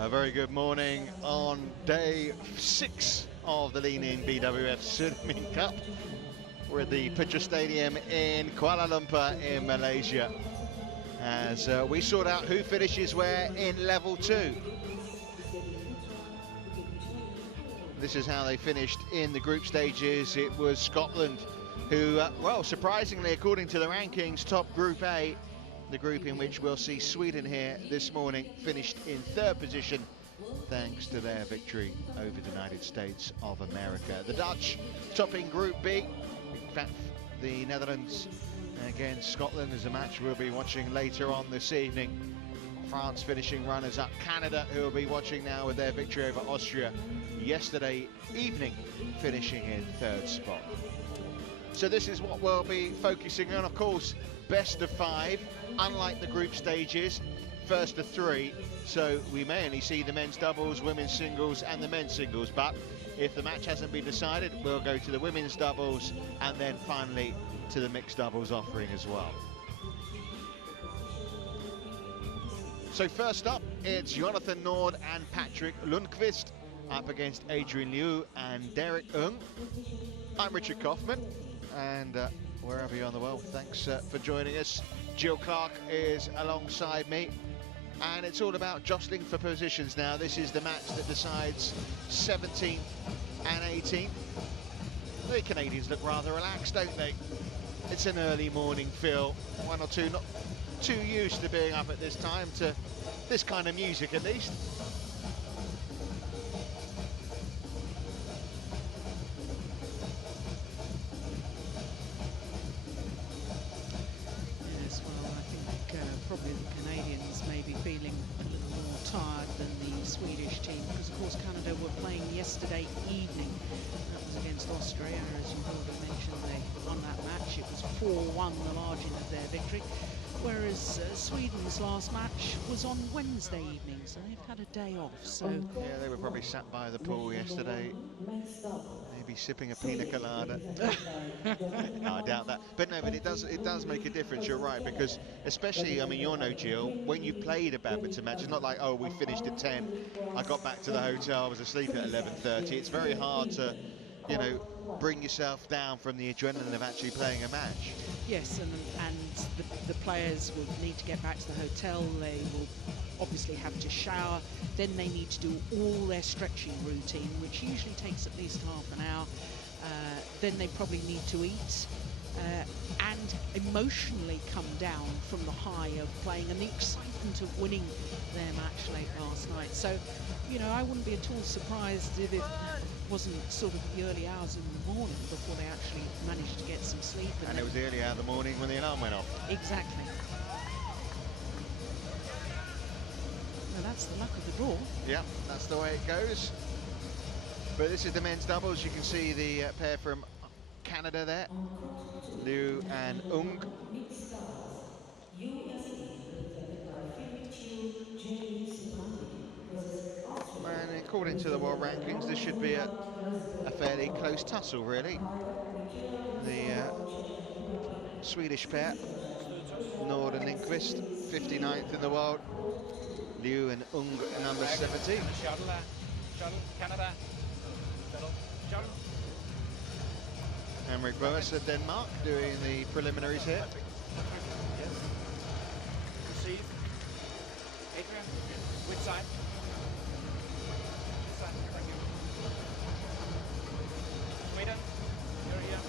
A very good morning on day 6 of the Li-Ning BWF Sudirman Cup. We're at the Putra Stadium in Kuala Lumpur in Malaysia as we sort out who finishes where in level 2. This is how they finished in the group stages. It was Scotland who, well, surprisingly, according to the rankings, top Group A, the group in which we'll see Sweden here this morning, finished in 3rd position thanks to their victory over the United States of America. The Dutch topping Group B. In fact, the Netherlands against Scotland is a match we'll be watching later on this evening. France finishing runners-up. Canada, who will be watching now with their victory over Austria yesterday evening, finishing in 3rd spot. So this is what we'll be focusing on, of course, best of 5, unlike the group stages, first of 3, so we may only see the men's doubles, women's singles and the men's singles, but if the match hasn't been decided, we'll go to the women's doubles and then finally to the mixed doubles offering as well. So first up, it's J.Nordh and Patrik Lundqvist up against Adrian Liu and Derrick. I'm Richard Kaufman, and wherever you're on the world, thanks for joining us. Jill Clark is alongside me, and it's all about jostling for positions now. This is the match that decides 17th and 18th. The Canadians look rather relaxed, don't they? It's an early morning feel. One or two not too used to being up at this time to this kind of music, at least. Probably the Canadians may be feeling a little more tired than the Swedish team, because of course Canada were playing yesterday evening. That was against Austria, as you already mentioned. They won that match. It was 4-1, the margin of their victory, whereas Sweden's last match was on Wednesday evening, so they've had a day off. So yeah, they were probably sat by the pool yesterday, maybe sipping a pina colada. No, I doubt that. But no, but it does make a difference, you're right, because especially, I mean, you'll know, Jill, when you played a badminton match, it's not like, oh, we finished at 10, I got back to the hotel, I was asleep at 11:30. It's very hard to, you know, bring yourself down from the adrenaline of actually playing a match. Yes, and the players will need to get back to the hotel. They will obviously have to shower. Then they need to do all their stretching routine, which usually takes at least half an hour. Then they probably need to eat and emotionally come down from the high of playing and the excitement of winning their match late last night. So, you know, I wouldn't be at all surprised if it wasn't sort of the early hours in the morning before they actually managed to get some sleep. And it was the early hour of the morning when the alarm went off. Exactly. Well, that's the luck of the draw. Yeah, that's the way it goes. But this is the men's doubles. You can see the pair from Canada there, Liu and Ung. And according to the world rankings, this should be a fairly close tussle, really. The Swedish pair, Nordh and Lindqvist, 59th in the world. Liu and Ung, number 70. Canada. Henrik Boas of Denmark doing the preliminaries here. Yes. Receive. Adrian, which side? This side, right here. Sweden, you're here.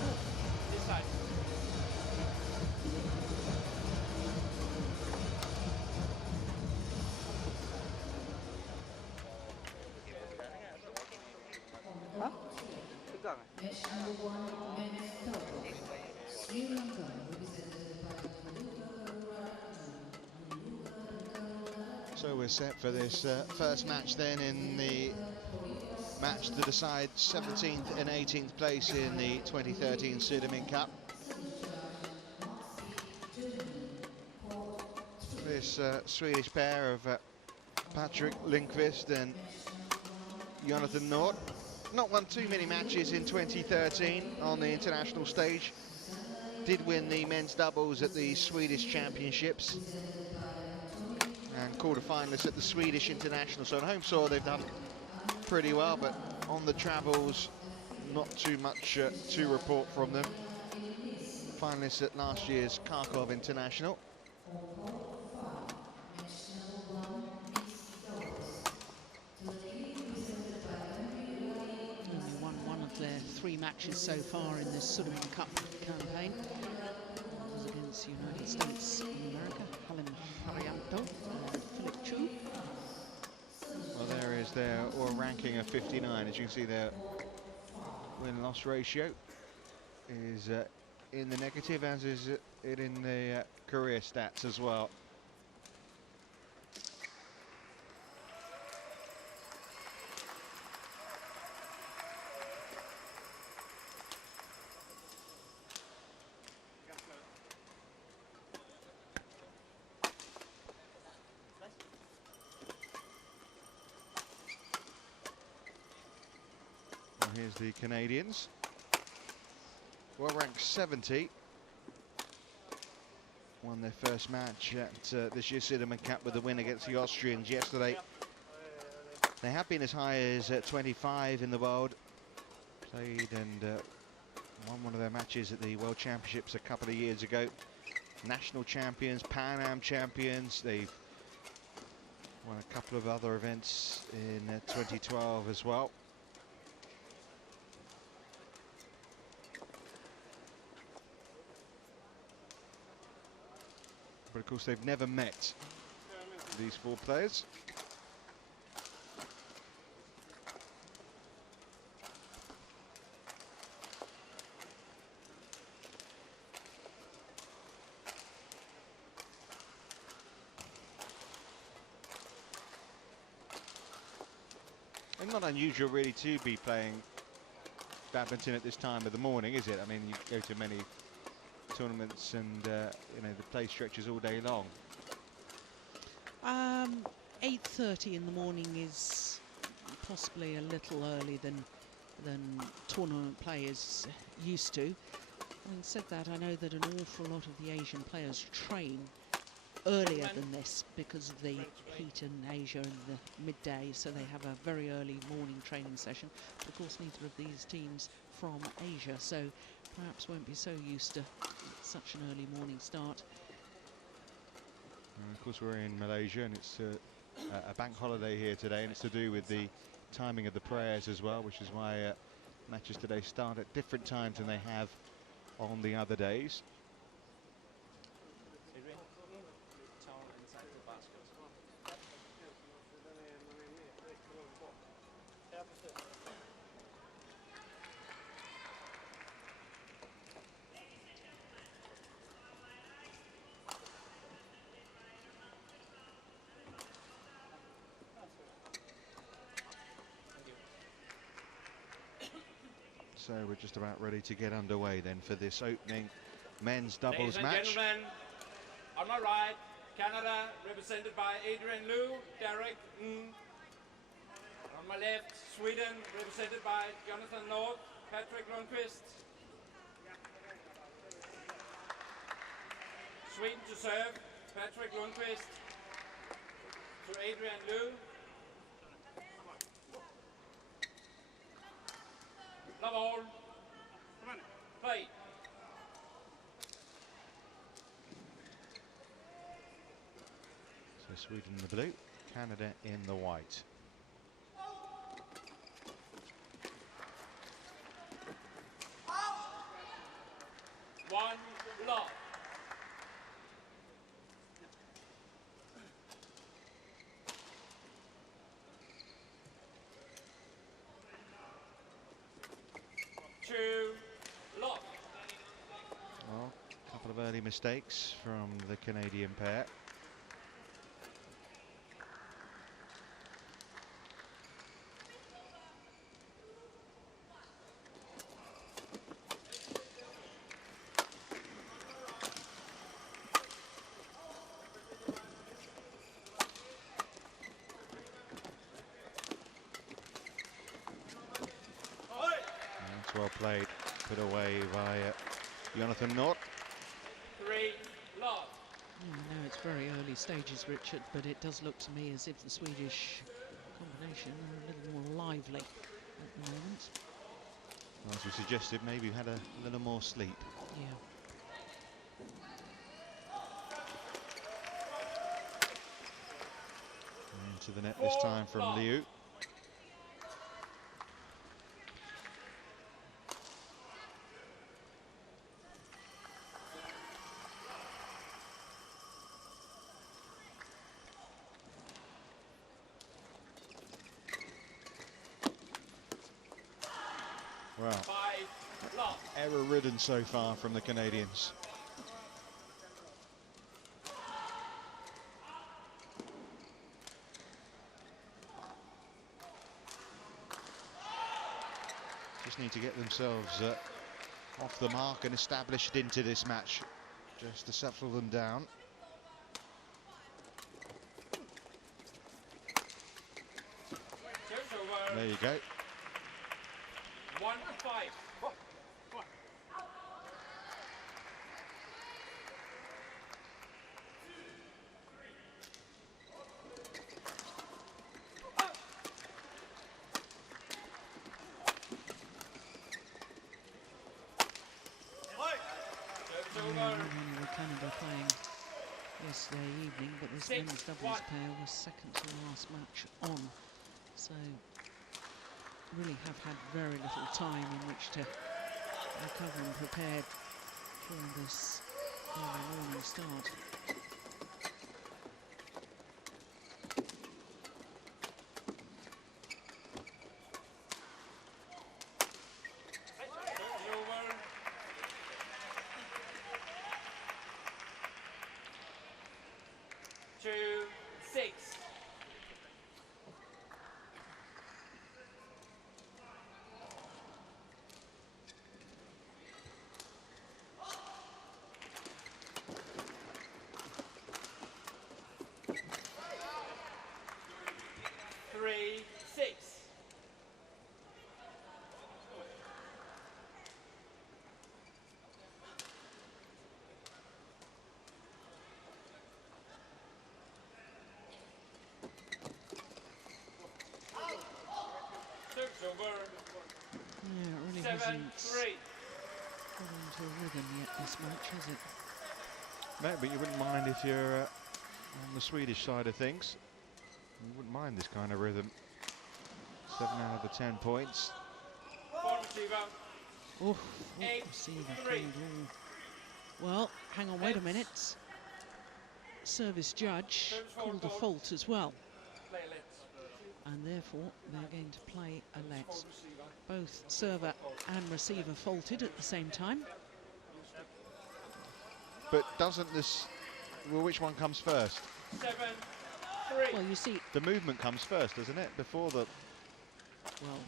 This side. Huh? Match number 1, men's double. Sri Lanka represented by So we're set for this first match then in the match to decide 17th and 18th place in the 2013 Sudirman Cup. This Swedish pair of Patrik Lundqvist and J.Nordh. Not won too many matches in 2013 on the international stage. Did win the men's doubles at the Swedish Championships. and quarter-finalists at the Swedish International. So on home soil they've done pretty well, but on the travels, not too much to report from them. Finalists at last year's Kharkov International. Only won one of their 3 matches so far in this Sudirman Cup campaign. It was against the United States of America, Halim Haryanto and Philip Chu. Well, there is their ranking of 59. As you can see, their win-loss ratio is in the negative, as is it in the career stats as well. Well, here's the Canadians. Well ranked 70. Won their first match at this year's Sudirman Cup with a win against the Austrians yesterday. They have been as high as 25 in the world. Played and won one of their matches at the World Championships a couple of years ago. National champions, Pan Am champions. They've won a couple of other events in 2012 as well. But of course they've never met, these 4 players. And not unusual really to be playing badminton at this time of the morning, is it? I mean, you go to many tournaments and you know, the play stretches all day long. 8:30 in the morning is possibly a little early than tournament players used to. Having said that, I know that an awful lot of the Asian players train earlier than this because of the heat in Asia in the midday, so they have a very early morning training session. But of course, neither of these teams from Asia, so perhaps won't be so used to such an early morning start. And of course, we're in Malaysia, and it's a bank holiday here today, and it's to do with the timing of the prayers as well, which is why matches today start at different times than they have on the other days. So we're just about ready to get underway then for this opening men's doubles match. Ladies and gentlemen, on my right, Canada represented by Adrian Liu, Derrick. On my left, Sweden represented by J.Nordh, Patrik Lundqvist. Sweden to serve, Patrik Lundqvist to Adrian Liu. Love all. Play. So Sweden in the blue, Canada in the white. One love. Well, a couple of early mistakes from the Canadian pair. That's well played, put away by J.Nordh. 3 love. I know it's very early stages, Richard, but it does look to me as if the Swedish combination are a little more lively at the moment. Well, as we suggested, maybe had a little more sleep. Yeah. Into the net this time from Liu. Well, error-ridden so far from the Canadians. Just need to get themselves off the mark and established into this match, just to settle them down. There you go. 1-5. Canada playing yesterday evening, but this men's doubles pair was second to last match on, so really have had very little time in which to recover and prepare for this early morning start. Yeah, it really hasn't got into a rhythm yet this match, has it? No, but you wouldn't mind if you're on the Swedish side of things. You wouldn't mind this kind of rhythm. 7 out of the 10 points. Oh, receiver called all. Well, hang on, wait a minute. Service judge called a fault as well. And therefore they're going to play a let. Both server and receiver faulted at the same time. But doesn't this, well, which one comes first? 7-3. Well, you see, the movement comes first, doesn't it? Before the... Well,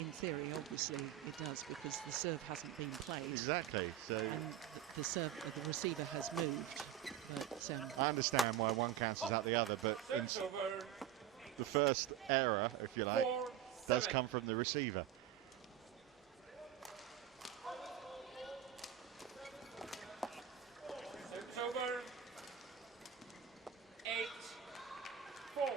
in theory, obviously it does, because the serve hasn't been played. Exactly. So and the receiver has moved. But I understand why one cancels out the other, but the first error, if you like, does come from the receiver. It's over. 8-4.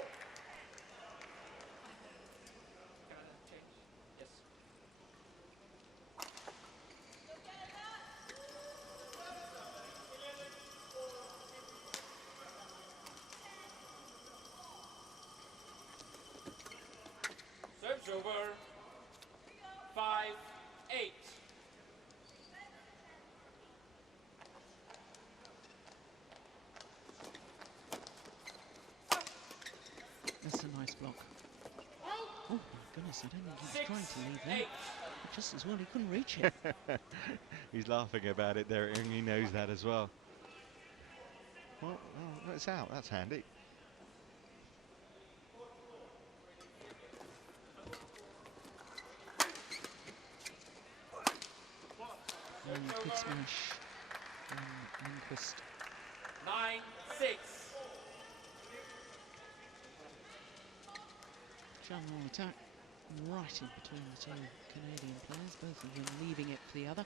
Serves over. 5-8. that's a nice block. Oh my goodness, I don't think he was trying to leave there. Just as well he couldn't reach it. He's laughing about it there, and he knows that as well. Well, it's out. That's handy. Good smash from P.Lundqvist. 9-6. General attack right in between the two Canadian players, both of them leaving it for the other.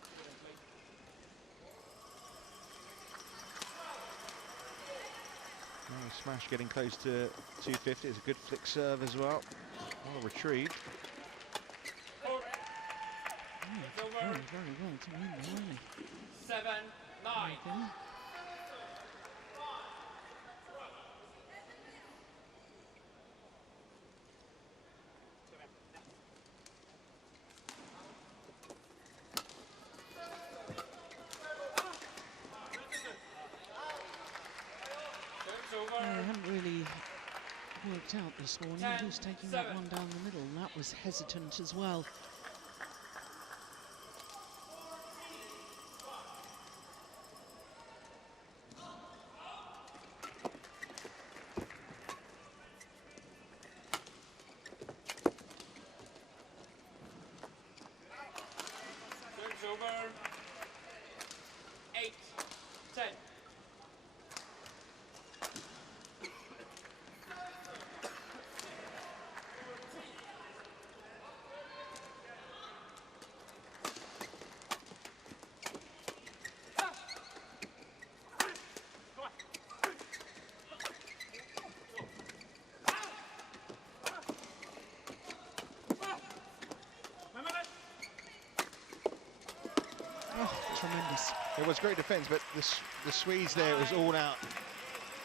Smash getting close to 250. It's a good flick serve as well. Well retrieved. Very, very well to win there, really. 7-9. Okay. They haven't really worked out this morning. Who's taking that one down the middle? And that was hesitant as well. Serves over. 8-10. Tremendous. It was great defence, but the Swedes there, it was all out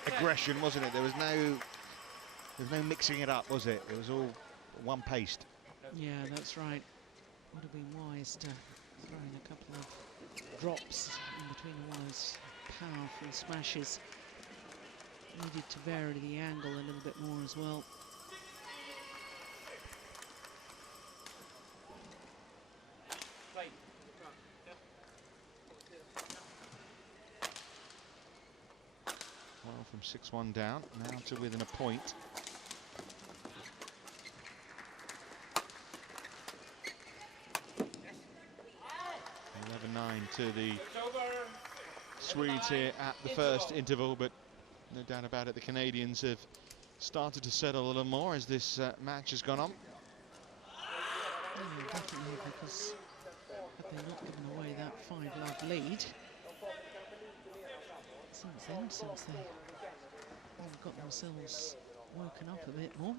aggression, wasn't it? There was no mixing it up, was it? It was all one-paced. Yeah, that's right. Would have been wise to throw in a couple of drops in between all those powerful smashes. Needed to vary the angle a little bit more as well. Well, from 6-1 down, now to within a point. To the Swedes here at the first interval, but no doubt about it, the Canadians have started to settle a little more as this match has gone on. Yeah, definitely, because had they not given away that 5-love lead, since they've got themselves woken up a bit more,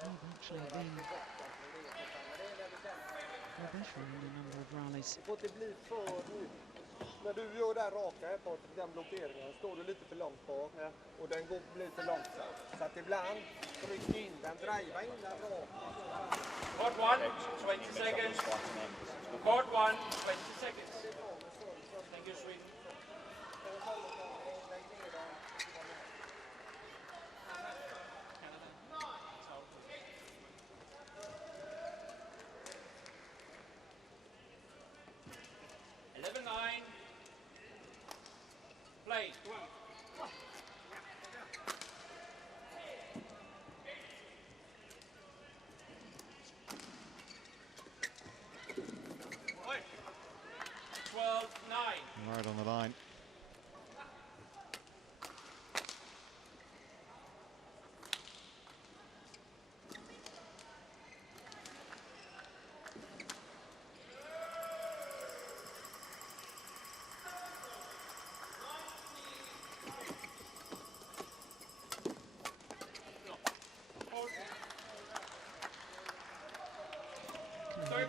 they've actually been better in a number of rallies. När du gör det raka här på den blockeringen står du lite för långt bak och den blir för långsamt. Så att ibland tryck in den, driva in den rakt. Court 1, 20 seconds. Court 1, 20 seconds. Thank you, Sweden. Play. Right on the line.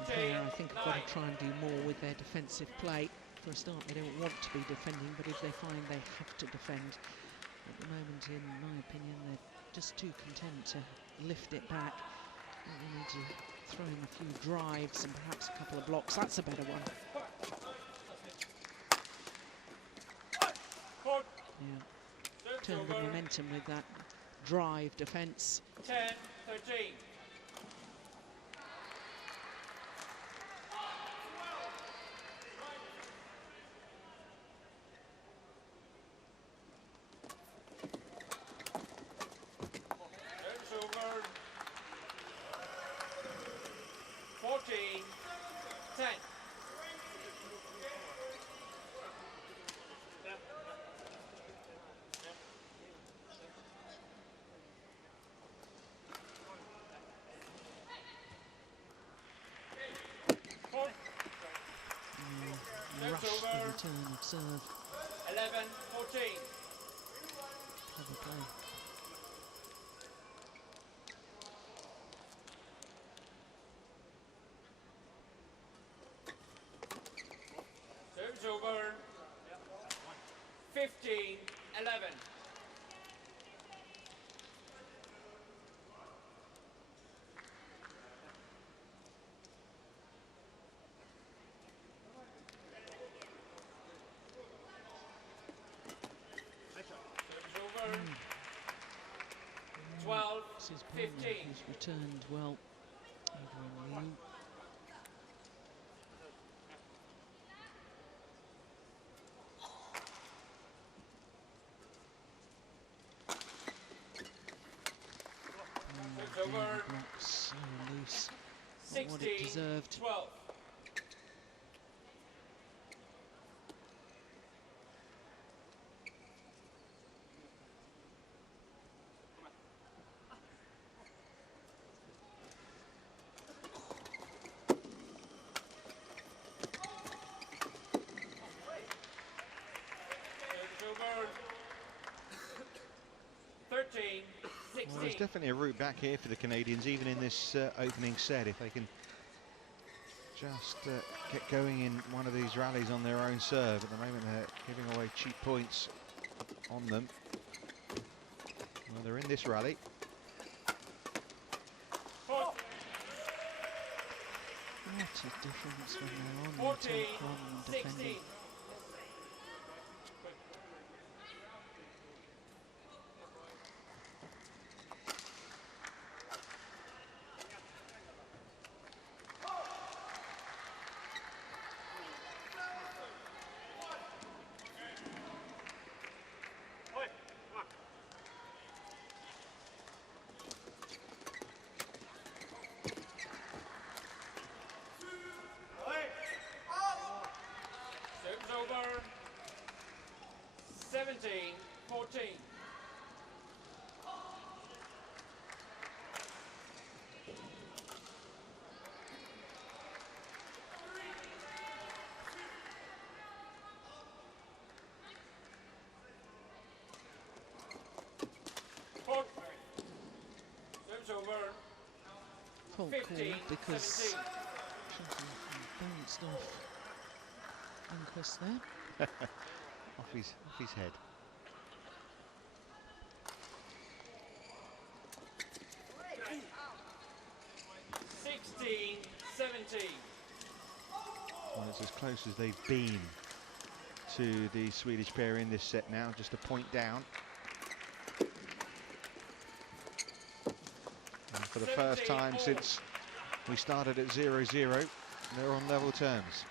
I think have got to try and do more with their defensive play. For a start, they don't want to be defending, but if they find they have to defend, at the moment, in my opinion, they're just too content to lift it back. They need to throw in a few drives and perhaps a couple of blocks. That's a better one. Yeah. Turn the momentum with that drive defence. 10-13. Rush the return of serve. 11-14. Clever play. Service over. 15-11. Service over. 12-15. This is Bung, who's returned well. Adrian Liu. Over. Blocks so loose. Not what it 16-12. deserved. Over. 13-16. Well, there's definitely a route back here for the Canadians, even in this opening set, if they can just get going in one of these rallies on their own serve. At the moment, they're giving away cheap points on them. Well, they're in this rally. What a difference when they're on the attack rather than defending. 14-16. Over 17-14. Serves over. Fault call because bounced off Bung there. off his head. Well, it's as close as they've been to the Swedish pair in this set now, just a point down. And for the first time since we started at 0-0, they're on level terms.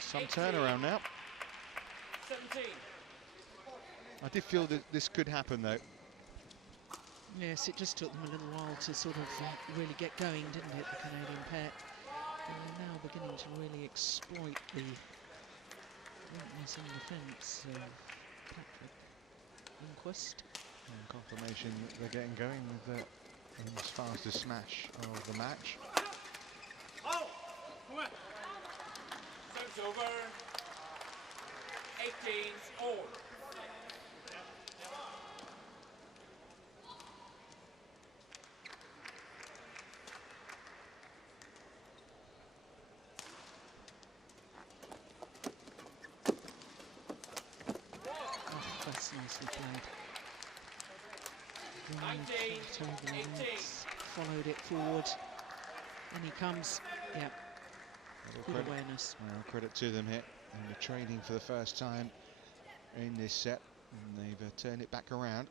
Some turnaround now. 17. I did feel that this could happen though. Yes, it just took them a little while to sort of really get going, didn't it, the Canadian pair? They're now beginning to really exploit the weakness in defence. Patrik, P.Lundqvist. And confirmation that they're getting going with the fastest smash of the match. Serves over. 18-all. That's nicely played. 19-18. Followed it forward. And he comes. Yeah. Good awareness. Well, credit to them here. And they're trading for the first time in this set. And they've turned it back around.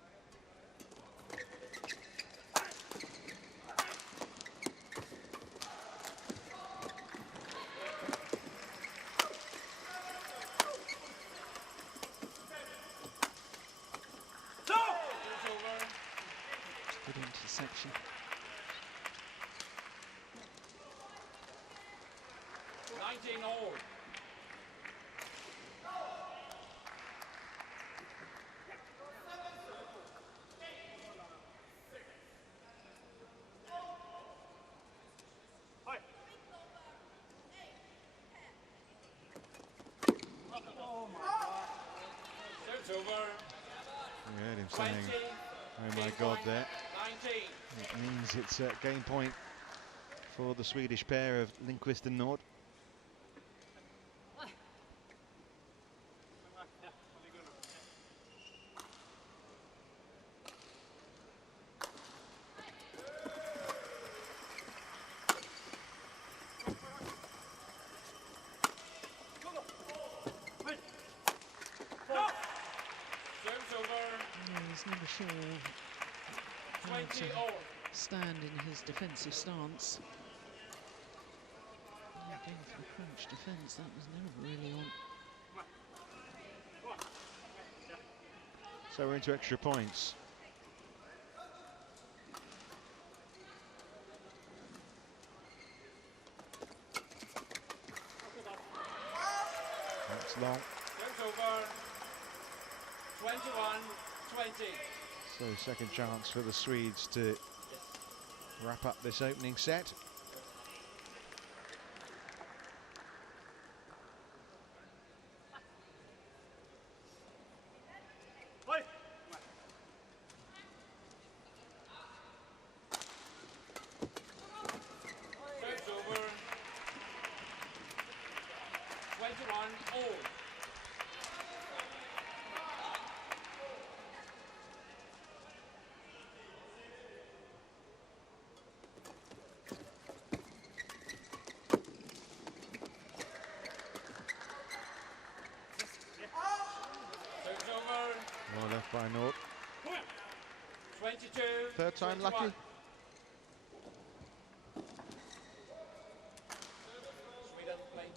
Good interception. 19 all. Serves over. You heard him saying, 20. oh my God, there. 19. It means it's a game point for the Swedish pair of Lindqvist and Nordh. He's never sure how to stand in his defensive stance. Going for the crunch defence, that was never really on. So we're into extra points. That's long. Serves over. 21-20. So second chance for the Swedes to wrap up this opening set. Serves over. 21 all. Serves over. Well left by Nordh. 22. Third time 21. lucky. Sweden play.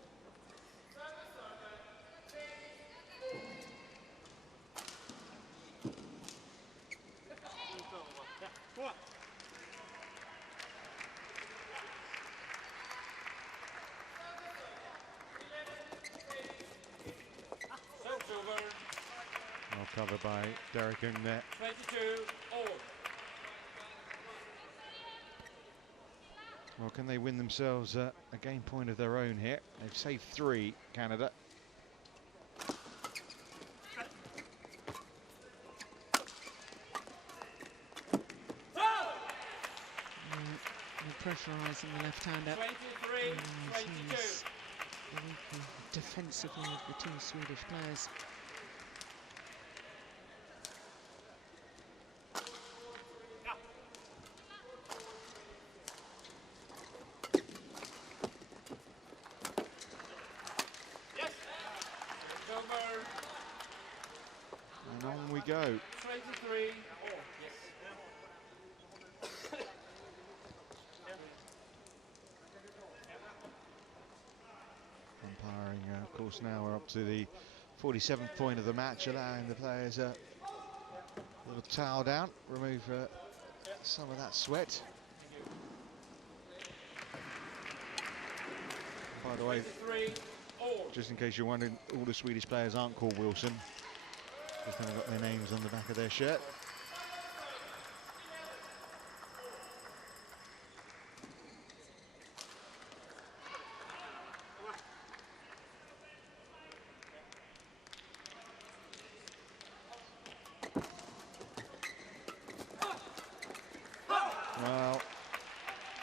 Serves over. Well covered by Derrick in there. 22 all. Well, can they win themselves a game point of their own here? They've saved 3, Canada. Pressurising the left-hander. 23-22. He's weaker defensively of the two Swedish players. Yes. It's over. And on we go. 23 all. Yes. Umpiring, of course, now we're up to the 47th point of the match, allowing the players a little towel down, remove some of that sweat. By the way, 23 all. just in case you're wondering, all the Swedish players aren't called Wilson. Just haven't got their names on the back of their shirt. Well,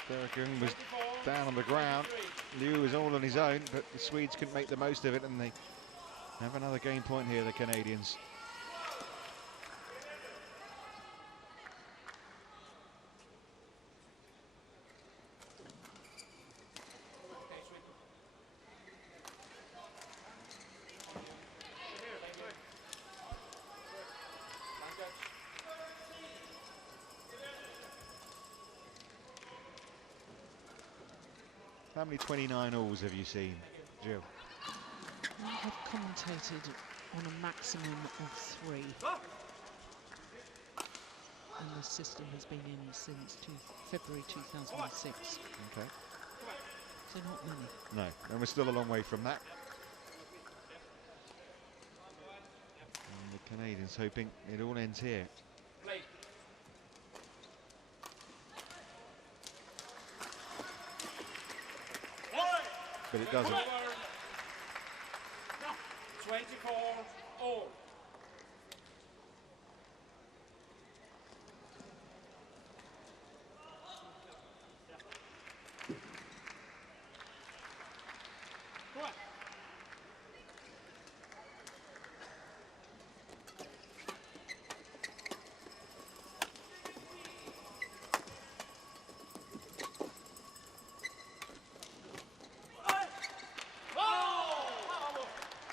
Derrick was down on the ground. Liu was all on his own, but the Swedes couldn't make the most of it, and they have another game point here, the Canadians. How many 29 alls have you seen, Jill? I have commentated on a maximum of 3. And the system has been in since February 2006. Okay. They're not many. No, and we're still a long way from that. And the Canadians hoping it all ends here. Play. But it doesn't. 24 all.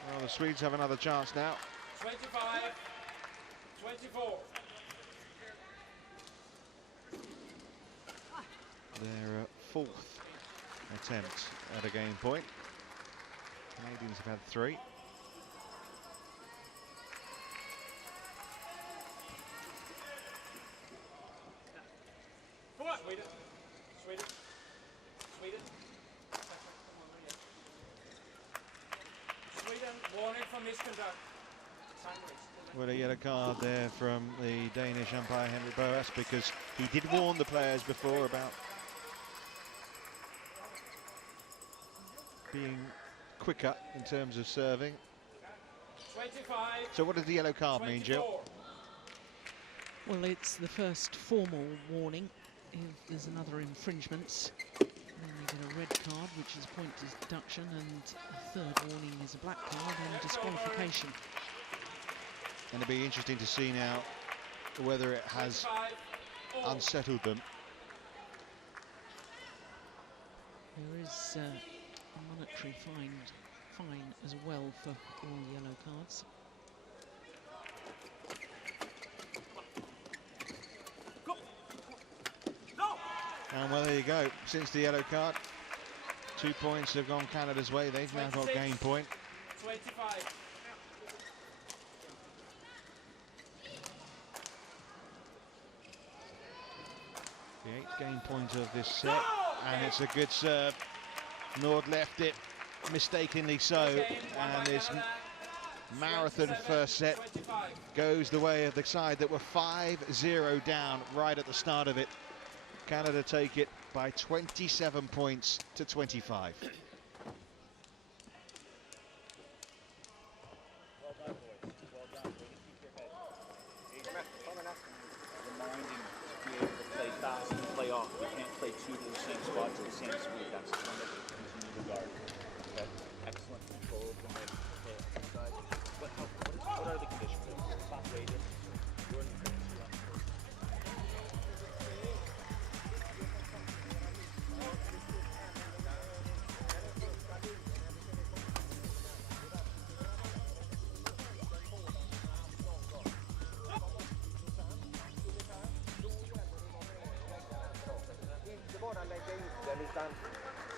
Well, the Swedes have another chance now. 25, 24. Their fourth attempt at a game point. Canadians have had 3. Sweden. Sweden. Sweden. Sweden, warning for misconduct. Time waste. Well, a yellow card there from the Danish umpire Henrik Boas, because he did warn the players before about being quicker in terms of serving. 25. So what does the yellow card mean, Jill? Well, it's the first formal warning. If there's another infringement, then you get a red card, which is a point deduction, and a third warning is a black card and disqualification. And it'll be interesting to see now whether it has unsettled them. There is a monetary fine as well for all yellow cards. And well, there you go. Since the yellow card, 2 points have gone Canada's way. They've now got game point. 25. The 8th game point of this set, and it's a good serve. Nord left it mistakenly so, and this marathon first set goes the way of the side that were 5-0 down right at the start of it. Canada take it by 27 points to 25.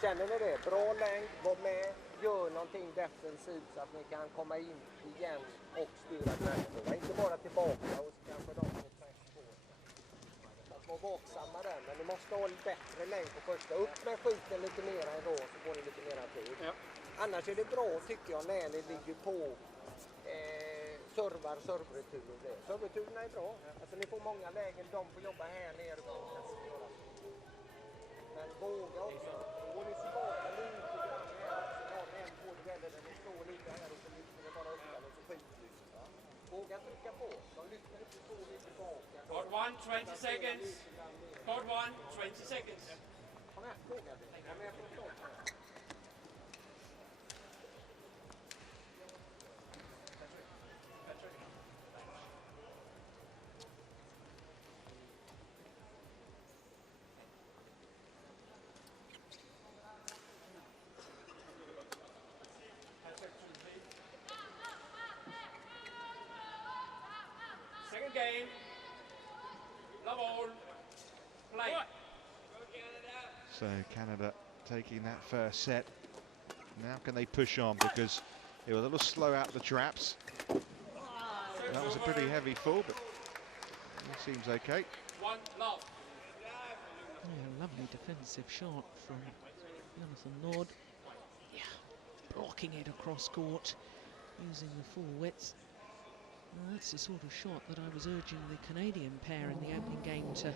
Känner ni det? Bra längd, var med, gör någonting defensivt så att ni kan komma in igen och styra gränserna. Inte bara tillbaka och så kanske de får press på. Att vara vaksamma där, men ni måste ha bättre längd på första. Upp med skiten lite mer ändå så får ni lite mer tid. Ja. Annars är det bra tycker jag när ni ligger på servretur och det. Servreturerna är bra. Alltså ni får många lägen, de får jobba här nere. Men våga också. Går ni tillbaka lite grann här också, har en på det eller ni står lite här och så lyfter ni bara upp den och så skitlyfter. Våga trycka på. De lyfter inte så lite tillbaka. Court 1, 20 seconds. Court 1, 20 seconds. Kom här, våga. Kom här på stånd. Second game. Love all. Play. So Canada taking that first set. Now can they push on, because they were a little slow out the traps. That was a pretty heavy fall, but it seems okay. One love. Yeah, lovely defensive shot from J.Nordh, yeah, blocking it across court, using the full width. Well, that's the sort of shot that I was urging the Canadian pair in the opening game to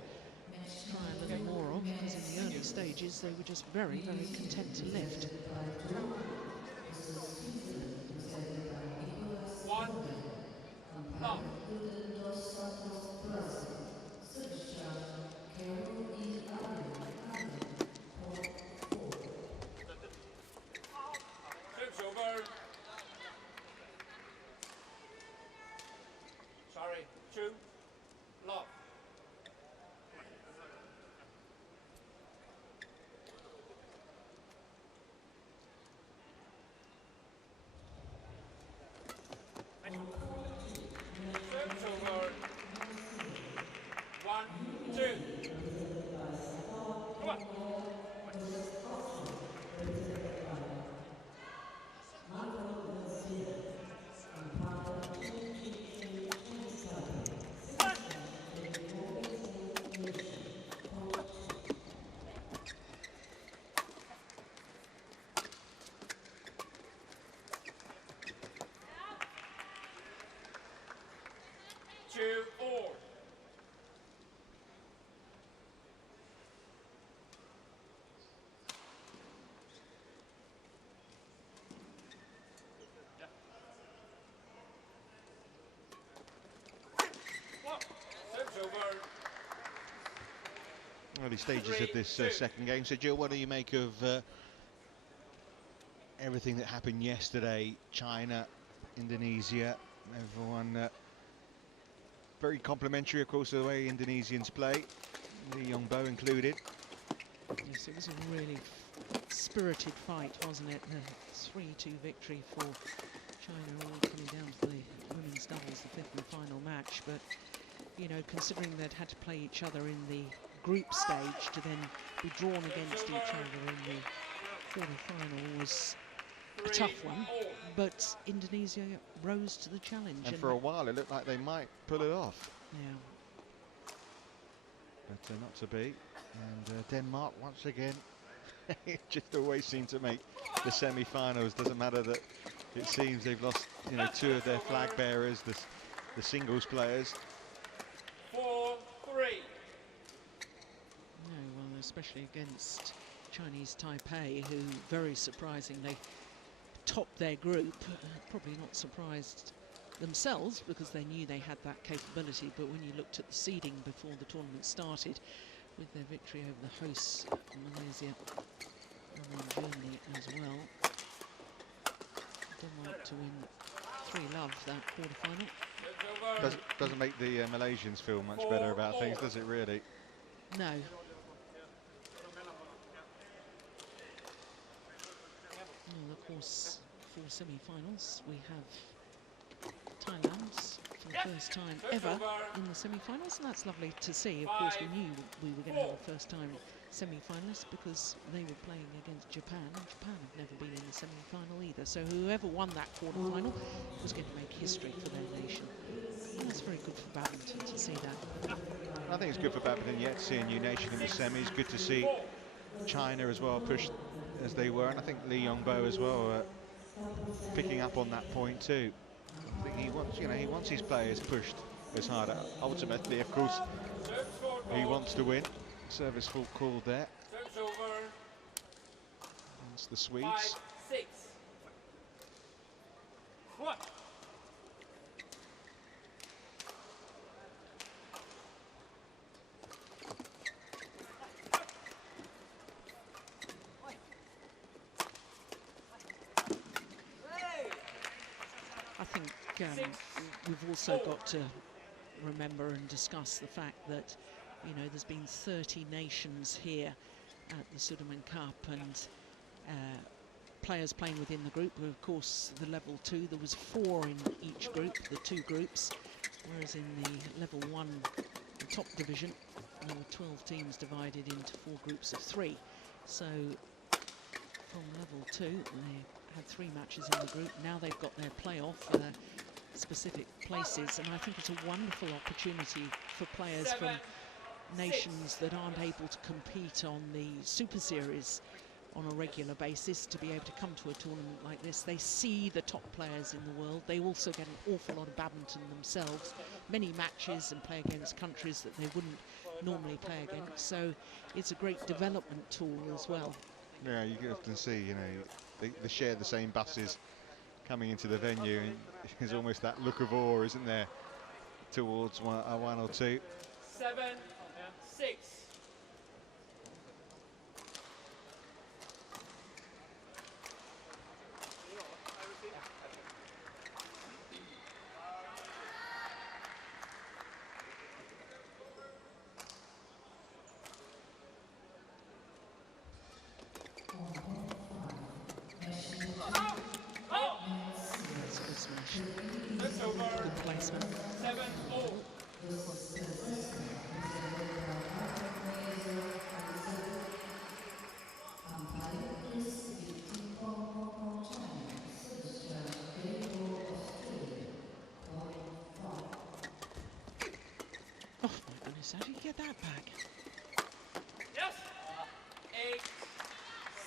try a little more of, because in the early stages they were just very, very content to lift. One, love. Service over. Sorry, 2, love. Service over. 1, 2. Come on. Two, four. Service over. Early stages of this second game. So, Jill, what do you make of everything that happened yesterday? China, Indonesia, everyone very complimentary, of course, of the way Indonesians play, Li-Ning included. Yes, it was a really spirited fight, wasn't it? The 3-2 victory for China, all coming down to the women's doubles, the fifth and final match. But, you know, considering they'd had to play each other in the group stage, to then be drawn against each other in the quarter-final was a tough one. But Indonesia rose to the challenge. And for a while, it looked like they might pull it off. Yeah. But not to be. And Denmark, once again, it just always seems to make the semi-finals. Doesn't matter that it seems they've lost, you know, 2 of their flag bearers, the singles players. 4-3. No, well, especially against Chinese Taipei, who very surprisingly topped their group. Probably not surprised themselves, because they knew they had that capability, but when you looked at the seeding before the tournament started, with their victory over the hosts, Malaysia and Germany as well, Denmark to win 3-love that quarter-final. Doesn't make the Malaysians feel much better about things, does it really? No. Well, of course, for semi-finals, we have Thailand for the first time ever in the semi-finals, and that's lovely to see. Of course, we knew we were going to have a first-time semi-finalist because they were playing against Japan, and Japan have never been in the semi-final either. So whoever won that quarter-final was going to make history for their nation. And that's very good for badminton to see that. I think it's good for badminton yet to see a new nation in the semis. Good to see China as well pushed as they were, and I think Li-Ning as well picking up on that point too. I think he wants, you know, he wants his players pushed as hard. Ultimately, of course, he wants to win. Service fault called there. It's the Swedes. 5-6. What? I think we've also got to remember and discuss the fact that, you know, there's been 30 nations here at the Sudirman Cup, and players playing within the group. Of course, the level 2, there was 4 in each group, the 2 groups, whereas in the level 1, the top division, there were 12 teams divided into 4 groups of 3. So from level 2, they had 3 matches in the group. Now they've got their playoff for their specific places, and I think it's a wonderful opportunity for players from nations that aren't able to compete on the Super Series on a regular basis to be able to come to a tournament like this. They see the top players in the world. They also get an awful lot of badminton themselves, many matches, and play against countries that they wouldn't normally play against. So it's a great development tool as well. Yeah, you can often see, you know, they share the same buses coming into the venue, and there's almost that look of awe, isn't there, towards one or two. 7-6. That's a good smash. Good placement. 7-0. Oh my goodness, how do you get that back? Yes.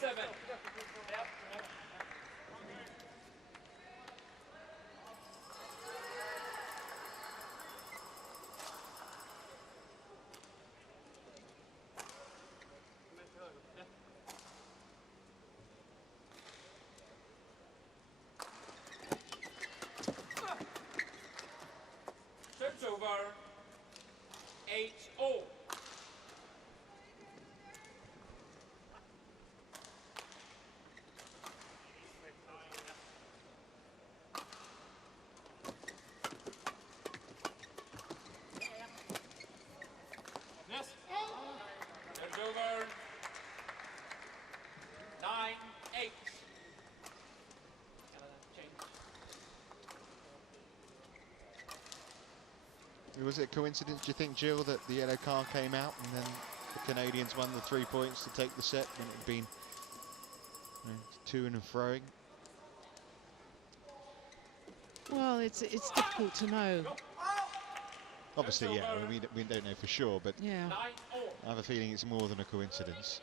8-7. Yep. Serves over. 8-0. Yes. Serves over. 9-8. Was it a coincidence, do you think, Jill, that the yellow card came out and then the Canadians won the 3 points to take the set when it had been, you know, to-ing and froing? Well, it's difficult to know. Obviously, yeah, I mean, we don't know for sure, but Yeah. 9-0. I have a feeling it's more than a coincidence.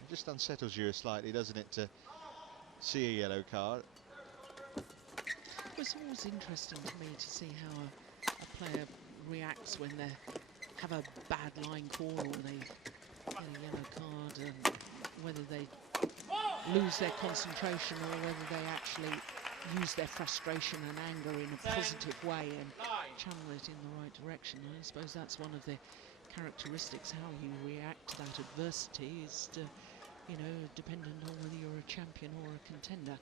It just unsettles you slightly, doesn't it, to see a yellow card? It's always interesting to me to see how a player reacts when they have a bad line call or they get a yellow card, and whether they lose their concentration or whether they actually use their frustration and anger in a positive way and channel it in the right direction. And I suppose that's one of the characteristics, how you react to that adversity is to, you know, dependent on whether you're a champion or a contender.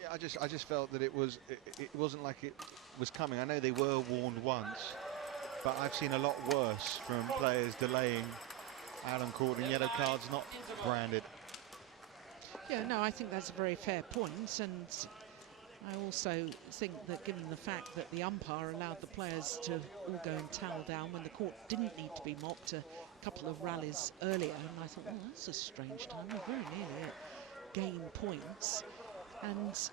Yeah, I just felt that it wasn't like it was coming. I know they were warned once, but I've seen a lot worse from players delaying out on court and yellow cards not branded. Yeah, no, I think that's a very fair point, and I also think that given the fact that the umpire allowed the players to all go and towel down when the court didn't need to be mopped a couple of rallies earlier, and I thought, well, that's a strange time, we're very nearly at game points. And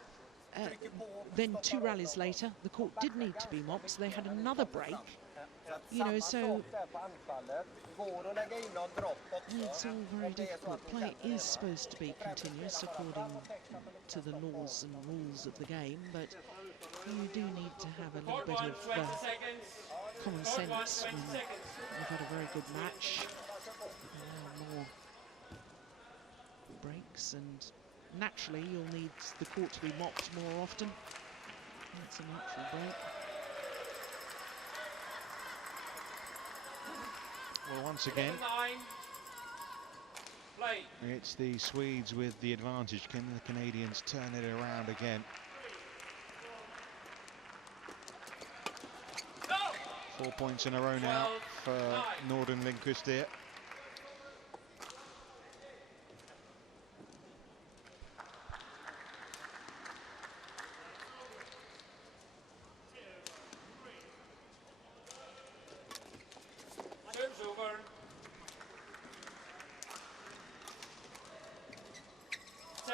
then 2 rallies later, the court did need to be mopped, so they had another break. You know, so it's all very difficult. Play is supposed to be continuous according to the laws and rules of the game, but you do need to have a little bit of common sense when you've had a very good match. Allow more breaks, and naturally you'll need the court to be mopped more often. That's a natural break. Well, once again, 9. Play. it's the Swedes with the advantage. Can the Canadians turn it around again? 4 points in a row now for J.Nordh and Lindqvist here. Serves over. 10-12.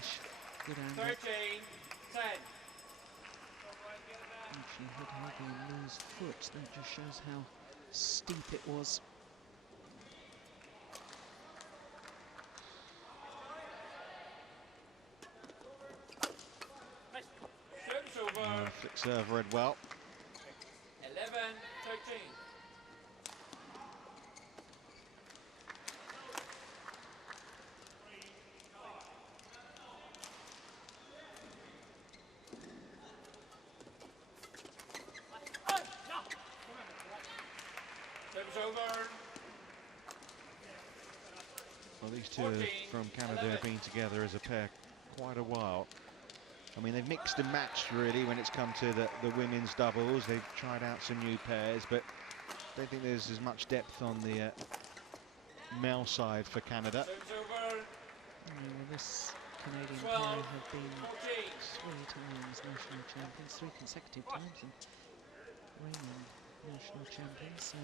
clash. Good angle. 13-10. Actually hit Adrian Liu's foot. That just shows how steep it was. Service over. Flick serve read well. 11-13. Service over. Well, these two from Canada have been together as a pair quite a while. I mean, they've mixed and matched really when it's come to the women's doubles. They've tried out some new pairs, but I don't think there's as much depth on the male side for Canada. Service over. Well, this Canadian 12, pair have been 14. 3 times national champions, 3 consecutive times, and reigning national champions, so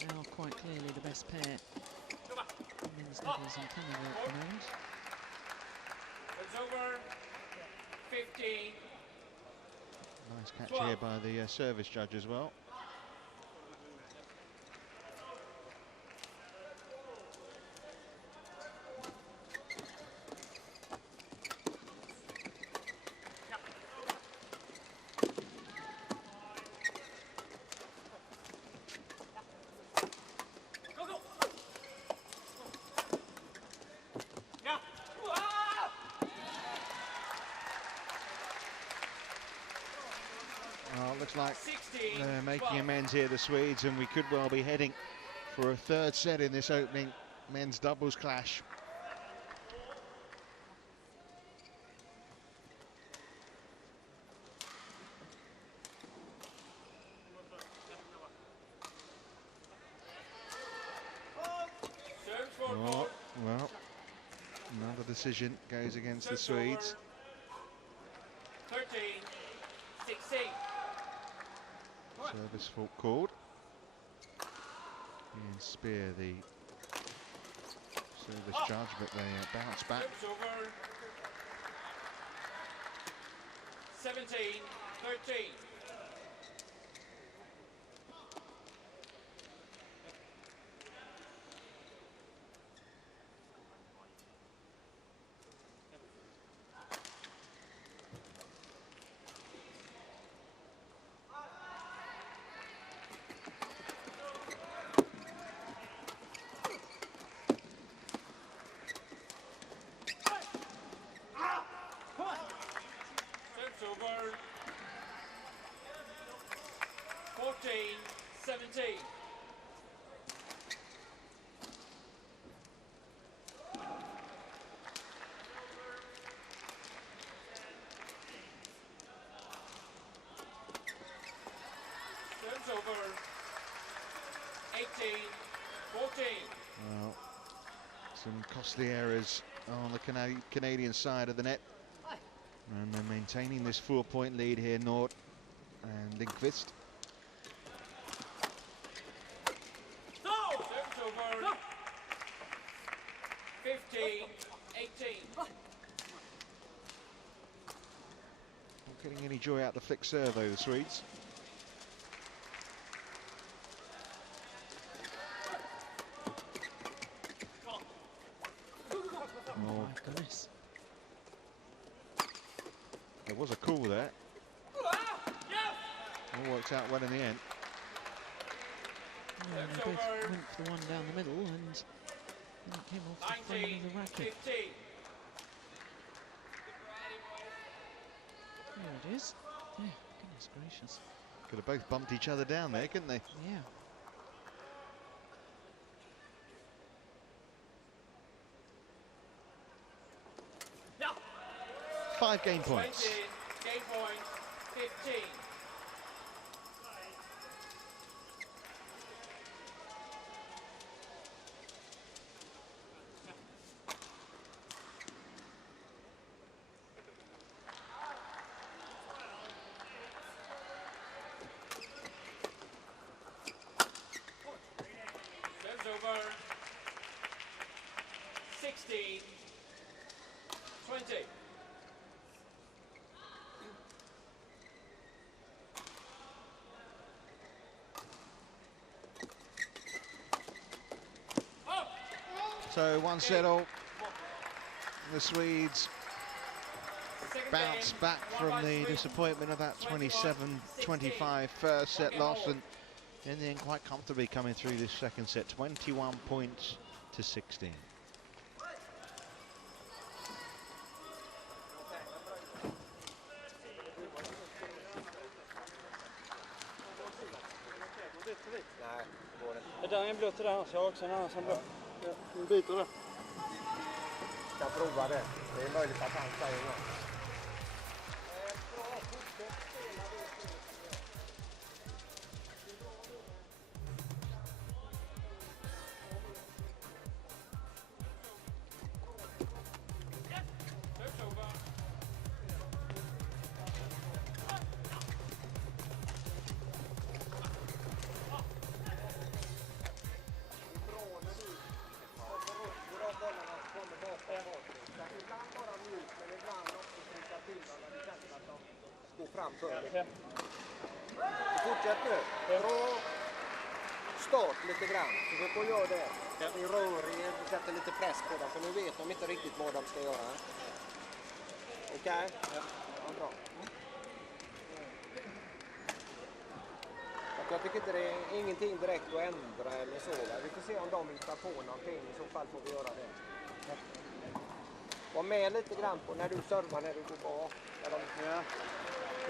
they are quite clearly the best pair in men's doubles in Canada at the moment. Service over. 15. Nice catch here by the service judge as well. Looks like they're making amends here, the Swedes, and we could well be heading for a third set in this opening men's doubles clash. Oh, well, another decision goes against the Swedes. 13-16. Service fault called. And Spear, the service judge, but they bounce back. Service over. 17-13. Over 14-17. Serves over 18-14. Well, some costly errors on the Canadian side of the net. And they're maintaining this 4-point lead here, J.Nordh and Lundqvist. Service over 15-18. Not getting any joy out the flick serve though, the Swedes. Oh my goodness. There was a call there. All worked out well in the end. Yeah, they both went for the one down the middle, and it came off the front of the racket. 15. There it is. Yeah, goodness gracious. Could have both bumped each other down there, couldn't they? Yeah. 5 game points. 20, game point 15. Serves over 16-20. So 1 set all. The Swedes bounce back from the disappointment of that 27-25 first set loss, and in the end quite comfortably coming through this second set, 21 points to 16. Det där är en blå till det här, så jag har också en annan som blå. Ja, vi byter det. Jag provar det. Det är möjligt att han säger något. Fortsätt nu. Bra start lite grann. Försök att göra det. Ni rör er, sätter lite press på dem, för nu vet de inte riktigt vad de ska göra. Okej? Ja, bra. Jag tycker inte det är ingenting direkt att ändra eller så. Vi får se om de hittar på någonting. I så fall får vi göra det. Var med lite grann på när du servar, när du går bak. Ja.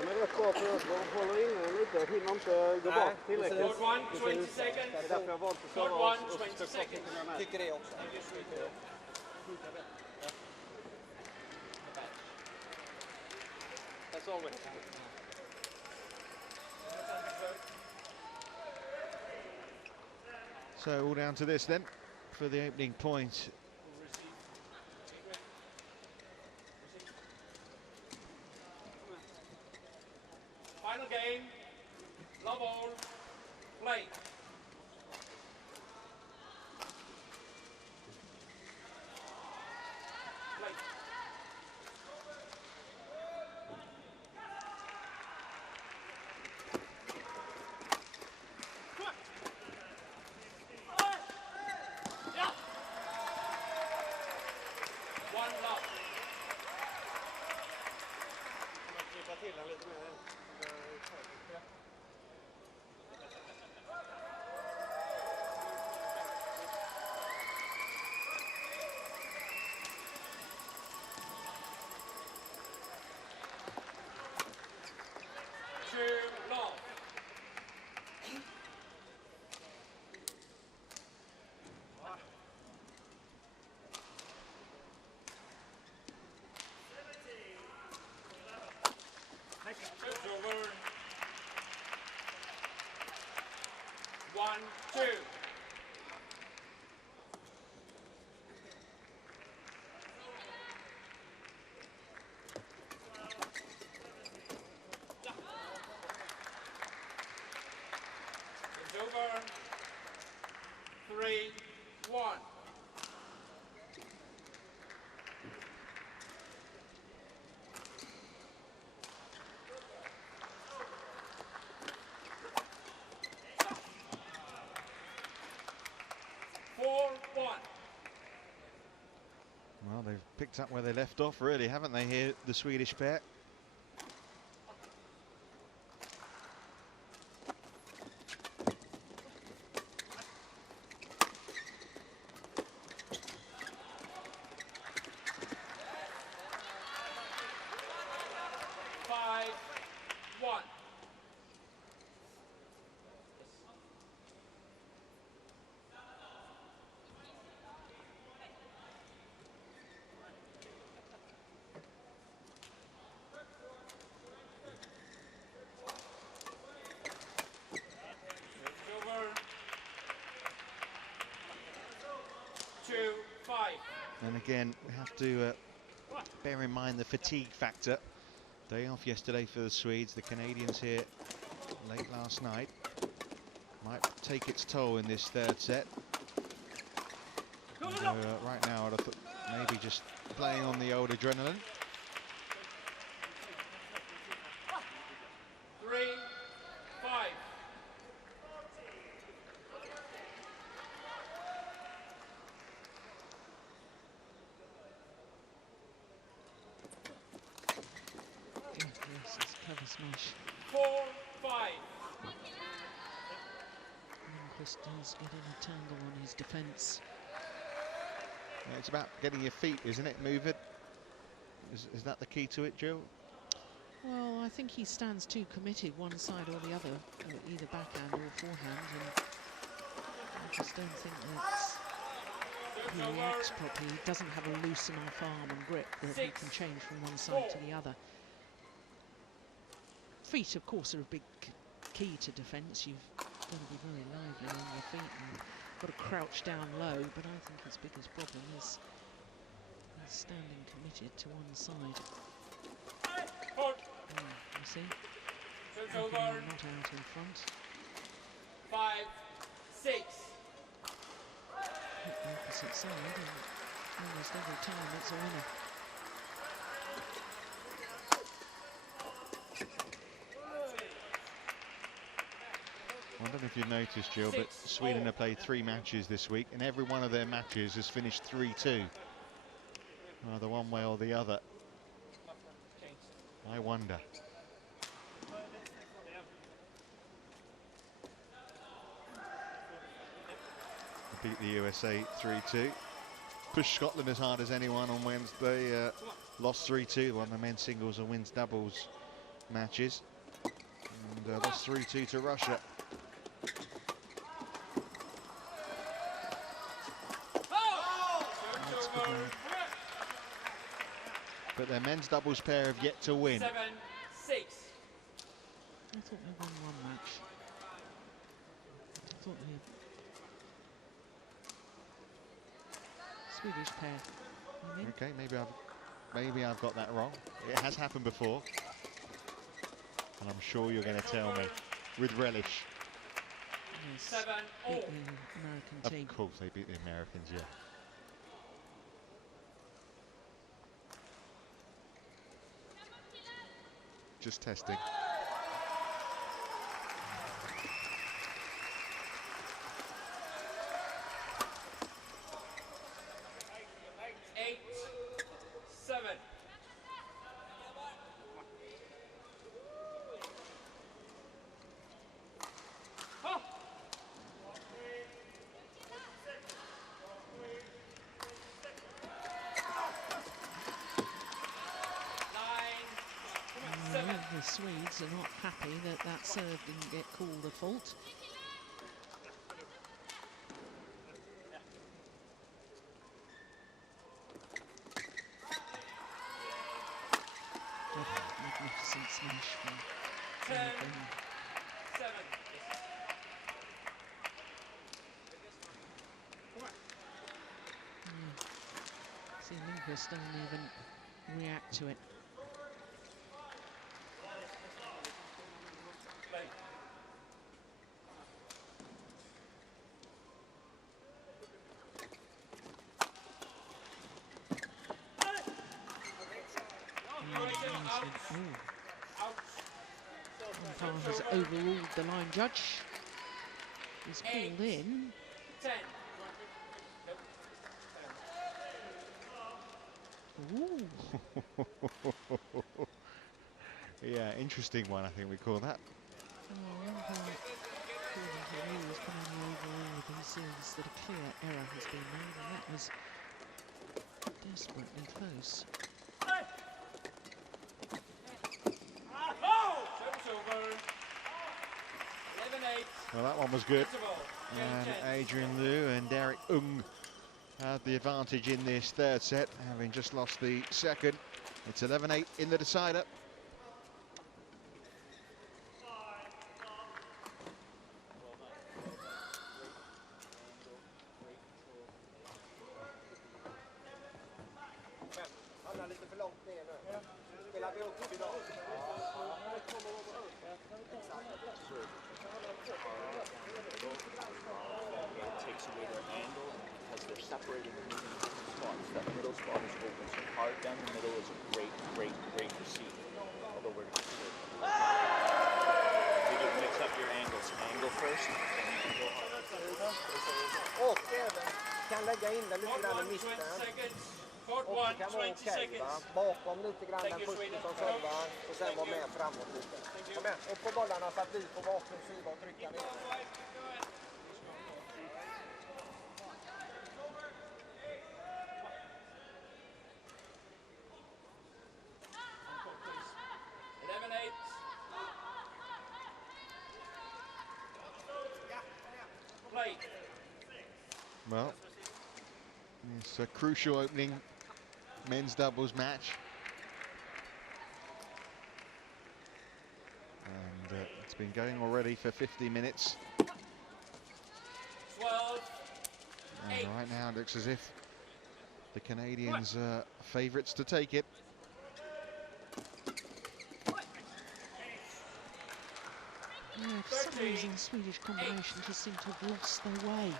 De är rätt bra på att de håller inne lite, hinner inte gå bak tillräckligt. Det är därför jag valt att serva och med. Tycker det också. That's always. So all down to this then for the opening point. Final game, love all, play. One, two. It's over. 3-1. Well, they've picked up where they left off, really, haven't they, here, the Swedish pair? And again, we have to bear in mind the fatigue factor. Day off yesterday for the Swedes. The Canadians here late last night. Might take its toll in this third set. Right now, I'd have thought maybe just playing on the old adrenaline. 3-5. smash. 4-5. Lundqvist does get in a tangle on his defence. Yeah, it's about getting your feet, isn't it? Move it. Is that the key to it, Jill? Well, I think he stands too committed, one side or the other, either backhand or forehand, and I just don't think that he reacts properly. He doesn't have a loose enough arm and grip that he can change from one side to the other. Feet, of course, are a big key to defence. You've got to be very lively on your feet and got to crouch down low, but I think his biggest problem is he's standing committed to one side. You see? Not out in front. 5-6. Hit the opposite side, and almost every time it's a winner. I don't know if you've noticed, Jill, but Sweden have played 3 matches this week, and every one of their matches has finished 3-2. Either one way or the other. I wonder. They beat the USA 3-2. Pushed Scotland as hard as anyone on Wednesday. Lost 3-2, won the men's singles and women's doubles matches. And lost 3-2 to Russia. But their men's doubles pair have yet to win. 7-6. I thought they won one match. I thought the Swedish pair. You mean? Okay, maybe I've got that wrong. It has happened before, and I'm sure you're going to tell me with relish. Yes, beat the American team. Of course, they beat the Americans, yeah. Just testing. The Swedes are not happy that that serve didn't get called a fault. Magnificent smash from 10-7. See, Lundqvist doesn't even react to it. Umpire has overruled the line judge. He's pulled in. 10. Ooh. Yeah, interesting one, I think we call that. Umpire, according to the rules, can only overrule if he sees that a clear error has been made, and that was desperately close. Well, that one was good. And Adrian Liu and Derrick had the advantage in this third set, having just lost the second. It's 11-8 in the decider. också kan vara okej, va? Bakom lite grann den första som servar och sen vara med framåt lite. Kom med, upp på bollarna så att vi får vara offensiva och trycka ner. Well, it's a crucial opening men's doubles match. And it's been going already for 50 minutes. 12. And right now it looks as if the Canadians are favourites to take it. Yeah, for some reason, the Swedish combination just seem to have lost their way.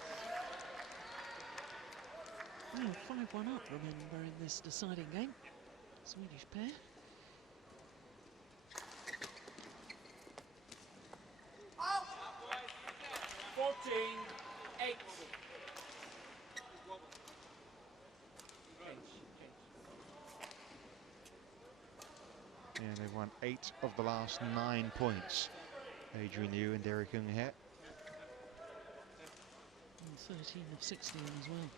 Oh, 5-1 up, remember, in this deciding game. Swedish pair. Yeah, they've won 8 of the last 9 points. Adrian Liu and Derrick. 13 of 16 as well.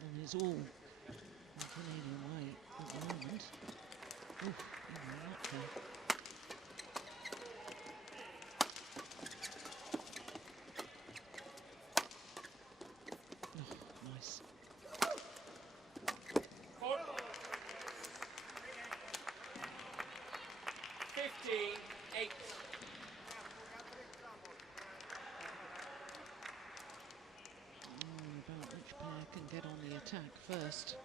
And it's all the Canadian way at the moment. Oh, up there. Oh, nice. About which pair can get on the attack first.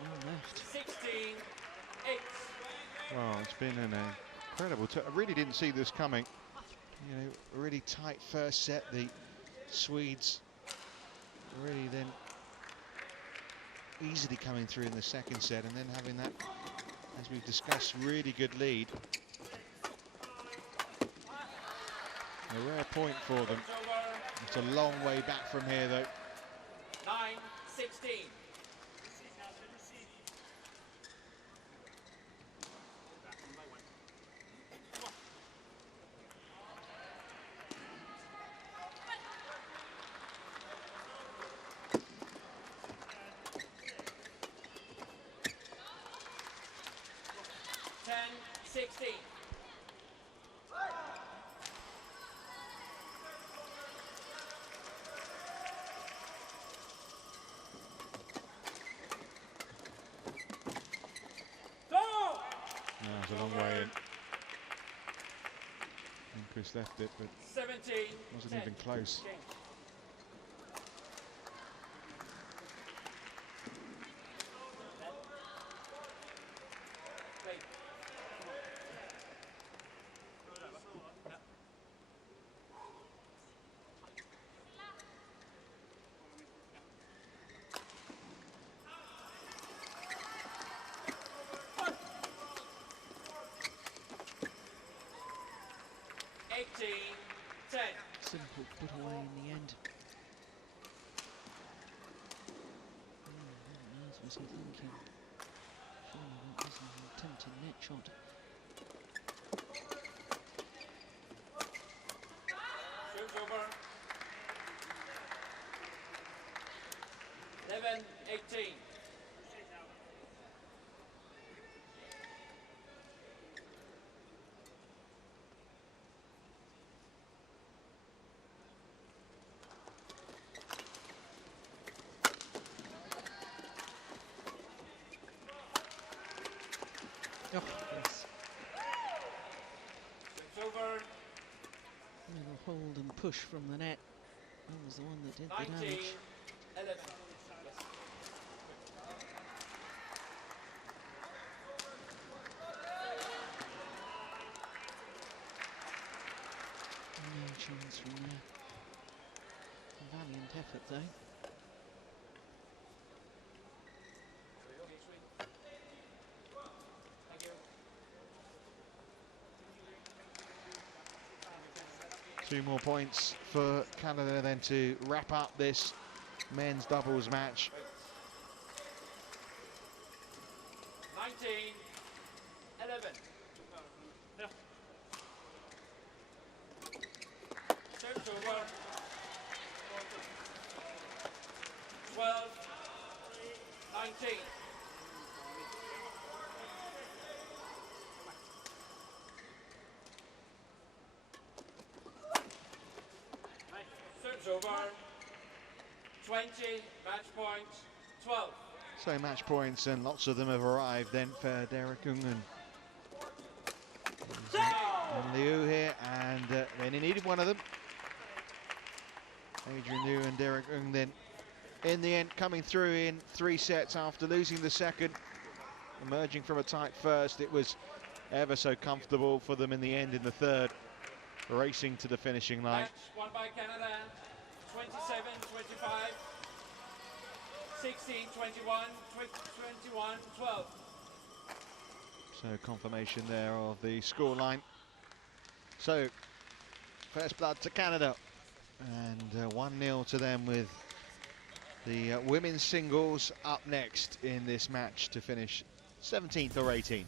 Well left. 16-8. Well, it's been an incredible I really didn't see this coming. You know, a really tight first set. The Swedes really then easily coming through in the second set, and then having that, as we've discussed, really good lead. A rare point for them. It's a long way back from here, though. 9-16. A long way in. Chris left it, but 17, wasn't even close. Simple put away in the end. What on earth was he thinking? Surely that was an attempted net shot. Serves over. 11-18. Oh, yes. It's over. Little hold and push from the net. That was the one that did the 19, damage. 11. No chance from there. A valiant effort though. 2 more points for Canada then to wrap up this men's doubles match. 19-11. Service over. 12-19. Service over. 20, match point, 12. So match points, and lots of them have arrived then for Derrick and Liu here, and they only needed one of them. Adrian Liu and Derrick then in the end coming through in 3 sets after losing the second, emerging from a tight first. It was ever so comfortable for them in the end in the third, racing to the finishing line. Match won by Canada, 27-25, 16-21, 21-12. So confirmation there of the scoreline. So first blood to Canada, and 1-0 to them, with the women's singles up next in this match to finish 17th or 18th.